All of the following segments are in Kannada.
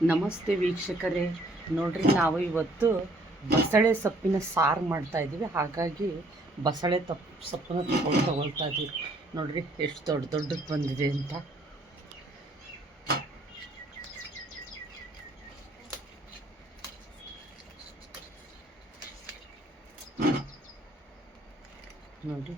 ನಮಸ್ತೆ ವೀಕ್ಷಕರೇ, ನೋಡ್ರಿ ನಾವು ಇವತ್ತು ಬಸಳೆ ಸೊಪ್ಪಿನ ಸಾರು ಮಾಡ್ತಾ ಇದ್ದೀವಿ. ಹಾಗಾಗಿ ಬಸಳೆ ಸೊಪ್ಪನ್ನ ತಗೊಳ್ತಾ ಇದ್ದೀವಿ. ನೋಡ್ರಿ ಎಷ್ಟು ದೊಡ್ಡಕ್ಕೆ ಬಂದಿದೆ ಅಂತ. ನೋಡಿ,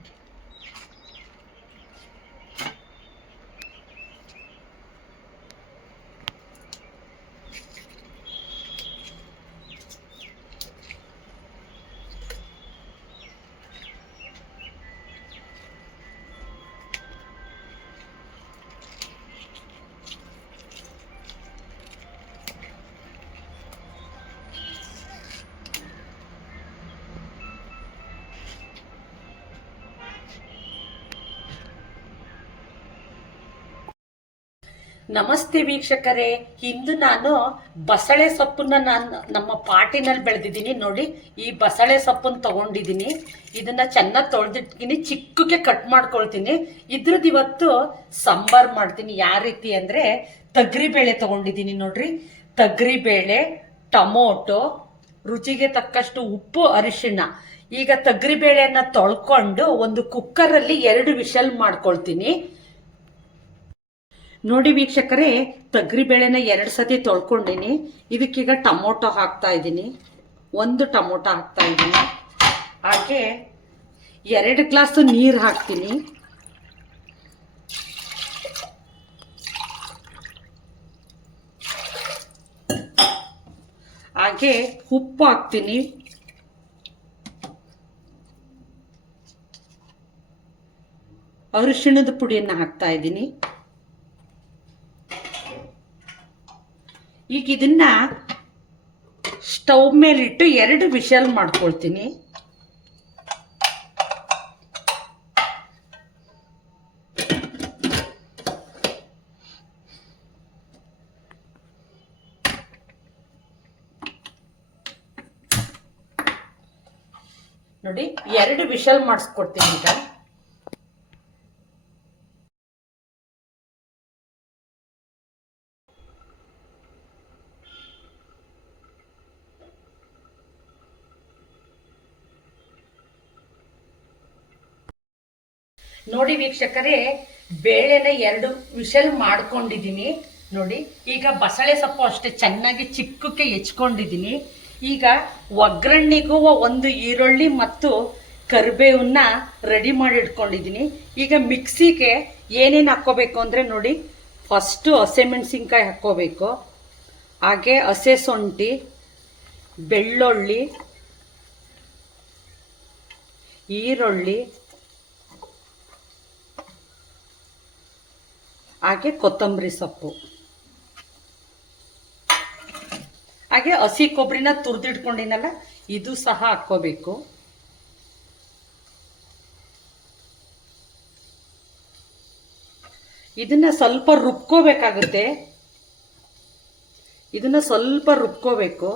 ನಮಸ್ತೆ ವೀಕ್ಷಕರೇ, ಇಂದು ನಾನು ಬಸಳೆ ಸೊಪ್ಪನ್ನ ನಮ್ಮ ಪಾಟಿನಲ್ಲಿ ಬೆಳೆದಿದ್ದೀನಿ. ನೋಡಿ, ಈ ಬಸಳೆ ಸೊಪ್ಪನ್ನು ತಗೊಂಡಿದ್ದೀನಿ. ಇದನ್ನ ಚೆನ್ನಾಗಿ ತೊಳೆದಿಟ್ಟಿದ್ದೀನಿ, ಚಿಕ್ಕಕ್ಕೆ ಕಟ್ ಮಾಡ್ಕೊಳ್ತೀನಿ. ಇದ್ರದ್ದು ಇವತ್ತು ಸಾಂಬಾರ್ ಮಾಡ್ತೀನಿ. ಯಾವ ರೀತಿ ಅಂದ್ರೆ ತೊಗರಿಬೇಳೆ ತಗೊಂಡಿದ್ದೀನಿ. ನೋಡ್ರಿ, ತೊಗರಿಬೇಳೆ, ಟೊಮೊಟೊ, ರುಚಿಗೆ ತಕ್ಕಷ್ಟು ಉಪ್ಪು, ಅರಿಶಿಣ. ಈಗ ತೊಗರಿಬೇಳೆಯನ್ನ ತೊಳ್ಕೊಂಡು ಒಂದು ಕುಕ್ಕರಲ್ಲಿ 2 ವಿಷಲ್ ಮಾಡ್ಕೊಳ್ತೀನಿ. ನೋಡಿ ವೀಕ್ಷಕರೇ, ತೊಗರಿಬೇಳೆನ 2 ಸತಿ ತೊಳ್ಕೊಂಡಿನಿ. ಇದಕ್ಕೀಗ ಟೊಮೊಟೊ ಹಾಕ್ತಾ ಇದ್ದೀನಿ. 1 ಟೊಮೊಟೊ ಹಾಕ್ತಾ ಇದ್ದೀನಿ. ಹಾಗೆ 2 ಗ್ಲಾಸ್ ನೀರು ಹಾಕ್ತೀನಿ. ಹಾಗೆ ಉಪ್ಪು ಹಾಕ್ತೀನಿ. ಅರಿಶಿಣದ ಪುಡಿಯನ್ನು ಹಾಕ್ತಾ ಇದ್ದೀನಿ. ಈಗ ಇದನ್ನ ಸ್ಟವ್ ಮೇಲಿಟ್ಟು 2 ವಿಷಲ್ ಮಾಡ್ಕೊಳ್ತೀನಿ. ನೋಡಿ, 2 ವಿಷಲ್ ಮಾಡಿಸ್ಕೊಡ್ತೀನಿ. ಈಗ ನೋಡಿ ವೀಕ್ಷಕರೇ, ಬೇಳೆನ 2 ವಿಷಲ್ ಮಾಡ್ಕೊಂಡಿದ್ದೀನಿ. ನೋಡಿ, ಈಗ ಬಸಳೆ ಸೊಪ್ಪು ಅಷ್ಟೇ ಚೆನ್ನಾಗಿ ಚಿಕ್ಕಕ್ಕೆ ಹೆಚ್ಕೊಂಡಿದ್ದೀನಿ. ಈಗ ಒಗ್ಗರಣೆಗೂ 1 ಈರುಳ್ಳಿ ಮತ್ತು ಕರಿಬೇವನ್ನ ರೆಡಿ ಮಾಡಿ ಇಟ್ಕೊಂಡಿದ್ದೀನಿ. ಈಗ ಮಿಕ್ಸಿಗೆ ಏನೇನು ಹಾಕ್ಕೋಬೇಕು ಅಂದರೆ ನೋಡಿ, ಫಸ್ಟು ಹಸಿಮೆಣಸಿನ್ಕಾಯಿ ಹಾಕ್ಕೋಬೇಕು. ಹಾಗೆ ಹಸೆ ಶುಂಠಿ, ಬೆಳ್ಳುಳ್ಳಿ, ಈರುಳ್ಳಿ, ಹಾಗೆ ಕೊತ್ತಂಬರಿ ಸೊಪ್ಪು, ಹಾಗೆ ಹಸಿ ಕೊಬ್ಬರಿನ ತುರಿದಿಟ್ಕೊಂಡಿನಲ್ಲ, ಇದು ಸಹ ಹಾಕ್ಕೋಬೇಕು. ಇದನ್ನ ಸ್ವಲ್ಪ ರುಬ್ಕೋಬೇಕಾಗುತ್ತೆ. ಇದನ್ನ ಸ್ವಲ್ಪ ರುಬ್ಕೋಬೇಕು.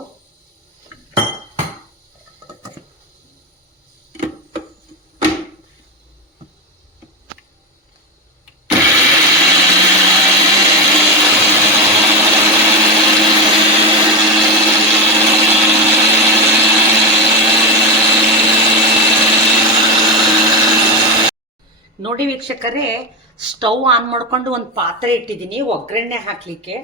ನೋಡಿ ವೀಕ್ಷಕರೇ, ಸ್ಟವ್ ಆನ್ ಮಾಡ್ಕೊಂಡು ಒಂದು ಪಾತ್ರೆ ಇಟ್ಟಿದ್ದೀನಿ ಒಗ್ಗರಣೆ ಹಾಕ್ಲಿಕ್ಕೆ.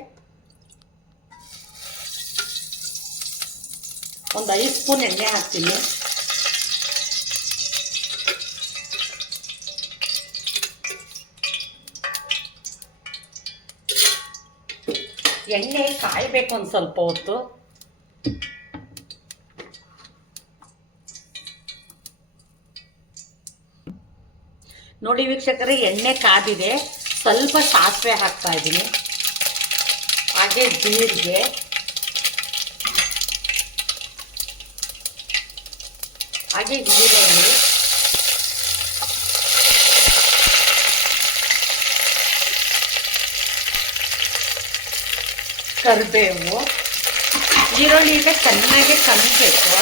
1 5 ಸ್ಪೂನ್ ಎಣ್ಣೆ ಹಾಕ್ತೀನಿ. ಎಣ್ಣೆ ಕಾಯಬೇಕು ಒಂದು ಸ್ವಲ್ಪ ಹೊತ್ತು. ನೋಡಿ ವೀಕ್ಷಕರೇ, ಎಣ್ಣೆ ಕಾದಿದೆ. ಸ್ವಲ್ಪ ಸಾಸಿವೆ ಹಾಕ್ತಾ ಇದ್ದೀನಿ. ಹಾಗೆ ಜೀರಿಗೆ, ಹಾಗೆ ಈರುಳ್ಳಿ, ಕರಿಬೇವು. ಈರುಳ್ಳಿ ಈಗ ಚೆನ್ನಾಗಿ ಕಲಿಬೇಕು.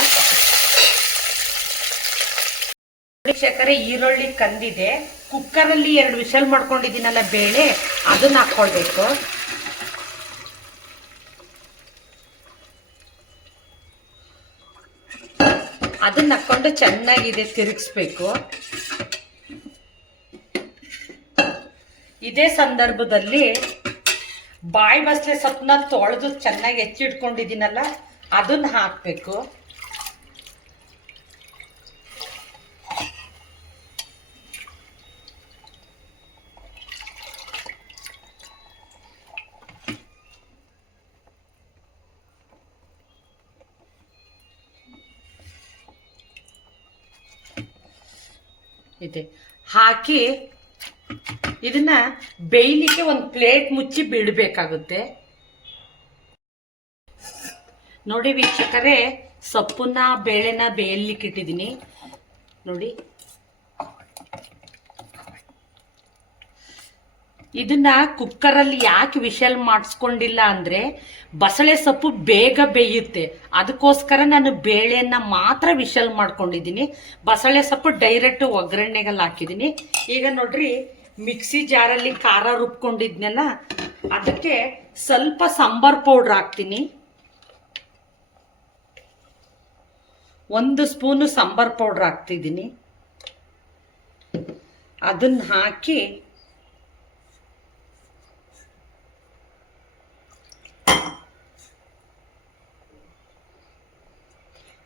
ವೀಕ್ಷಕರೇ, ಈರುಳ್ಳಿ ಕಂದಿದೆ. ಕುಕ್ಕರಲ್ಲಿ 2 ವಿಷಲ್ ಮಾಡ್ಕೊಂಡಿದ್ದೀನಲ್ಲ ಬೇಳೆ, ಅದನ್ನ ಹಾಕ್ಕೊಳ್ಬೇಕು. ಅದನ್ನ ಹಾಕೊಂಡು ಚೆನ್ನಾಗಿದೆ ತಿರುಗಿಸ್ಬೇಕು. ಇದೇ ಸಂದರ್ಭದಲ್ಲಿ ಬಾಯಿ ಬಸಳೆ ಸೊಪ್ಪನ್ನ ತೊಳೆದು ಚೆನ್ನಾಗಿ ಹೆಚ್ಚಿಟ್ಕೊಂಡಿದ್ದೀನಲ್ಲ ಅದನ್ನ ಹಾಕಬೇಕು. ಇದೆ ಹಾಕಿ ಇದನ್ನ ಬೇಯಲಿಕ್ಕೆ ಒಂದು ಪ್ಲೇಟ್ ಮುಚ್ಚಿ ಬಿಡಬೇಕಾಗುತ್ತೆ. ನೋಡಿ ವೀಕ್ಷಕರೇ, ಸೊಪ್ಪನ್ನ ಬೇಳೆನ ಬೇಯಲಿಕ್ಕೆ ಇಟ್ಟಿದ್ದೀನಿ ನೋಡಿ. ಇದನ್ನ ಕುಕ್ಕರಲ್ಲಿ ಯಾಕೆ ವಿಷಲ್ ಮಾಡಿಸ್ಕೊಂಡಿಲ್ಲ ಅಂದ್ರೆ ಬಸಳೆ ಸೊಪ್ಪು ಬೇಗ ಬೇಯುತ್ತೆ, ಅದಕ್ಕೋಸ್ಕರ ನಾನು ಬೇಳೆಯನ್ನ ಮಾತ್ರ ವಿಷಲ್ ಮಾಡ್ಕೊಂಡಿದ್ದೀನಿ. ಬಸಳೆ ಸೊಪ್ಪು ಡೈರೆಕ್ಟ್ ಒಗ್ಗರಣೆಗೆಲ್ಲ ಹಾಕಿದ್ದೀನಿ. ಈಗ ನೋಡ್ರಿ, ಮಿಕ್ಸಿ ಜಾರಲ್ಲಿ ಖಾರ ರುಬ್ಕೊಂಡಿದ್ನೆಲ್ಲ ಅದಕ್ಕೆ ಸ್ವಲ್ಪ ಸಾಂಬಾರ್ ಪೌಡ್ರ್ ಹಾಕ್ತೀನಿ. 1 ಸ್ಪೂನು ಸಾಂಬಾರ್ ಪೌಡ್ರ್ ಹಾಕ್ತಿದ್ದೀನಿ. ಅದನ್ನ ಹಾಕಿ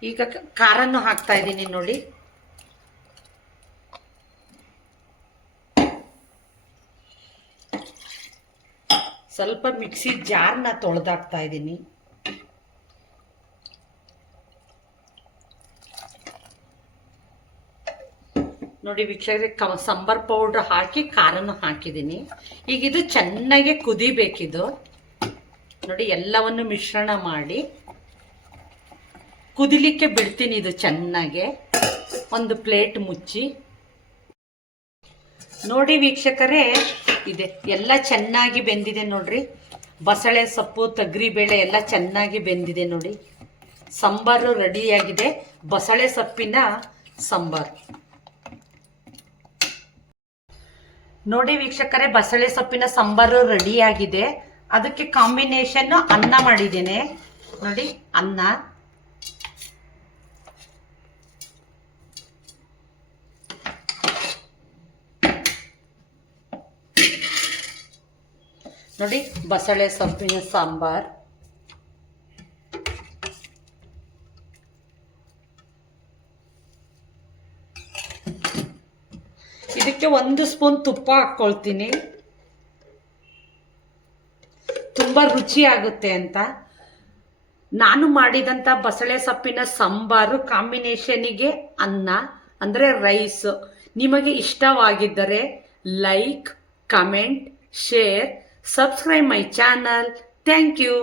ಈಗ ಖಾರನ್ನು ಹಾಕ್ತಾ ಇದ್ದೀನಿ ನೋಡಿ. ಸ್ವಲ್ಪ ಮಿಕ್ಸಿ ಜಾರ್ನ ತೊಳೆದಾಕ್ತಾ ಇದ್ದೀನಿ. ನೋಡಿ ವೀಕ್ಷಕರೇ, ಸಾಂಬಾರ್ ಪೌಡ್ರ್ ಹಾಕಿ ಖಾರನ್ನು ಹಾಕಿದ್ದೀನಿ. ಈಗ ಇದು ಚೆನ್ನಾಗಿ ಕುದಿಬೇಕಿದು ನೋಡಿ. ಎಲ್ಲವನ್ನು ಮಿಶ್ರಣ ಮಾಡಿ ಕುದಿಲಿಕ್ಕೆ ಬಿಡ್ತೀನಿ. ಇದು ಚೆನ್ನಾಗೆ ಒಂದು ಪ್ಲೇಟ್ ಮುಚ್ಚಿ ನೋಡಿ ವೀಕ್ಷಕರೇ, ಇದೆ ಎಲ್ಲ ಚೆನ್ನಾಗಿ ಬೆಂದಿದೆ ನೋಡ್ರಿ. ಬಸಳೆ ಸೊಪ್ಪು, ತೊಗರಿಬೇಳೆ ಎಲ್ಲ ಚೆನ್ನಾಗಿ ಬೆಂದಿದೆ ನೋಡಿ. ಸಾಂಬಾರು ರೆಡಿಯಾಗಿದೆ, ಬಸಳೆ ಸೊಪ್ಪಿನ ಸಾಂಬಾರು ನೋಡಿ ವೀಕ್ಷಕರೇ. ಬಸಳೆ ಸೊಪ್ಪಿನ ಸಾಂಬಾರು ರೆಡಿಯಾಗಿದೆ. ಅದಕ್ಕೆ ಕಾಂಬಿನೇಷನ್ ಅನ್ನ ಮಾಡಿದ್ದೇನೆ ನೋಡಿ. ಅನ್ನ ನೋಡಿ, ಬಸಳೆ ಸೊಪ್ಪಿನ ಸಾಂಬಾರ್. ಇದಕ್ಕೆ 1 ಸ್ಪೂನ್ ತುಪ್ಪ ಹಾಕ್ಕೊಳ್ತೀನಿ, ತುಂಬಾ ರುಚಿ ಆಗುತ್ತೆ ಅಂತ. ನಾನು ಮಾಡಿದಂಥ ಬಸಳೆ ಸೊಪ್ಪಿನ ಸಾಂಬಾರು ಕಾಂಬಿನೇಷನಿಗೆ ಅನ್ನ ಅಂದರೆ ರೈಸ್. ನಿಮಗೆ ಇಷ್ಟವಾಗಿದ್ದರೆ like, comment, share, subscribe my channel. Thank you.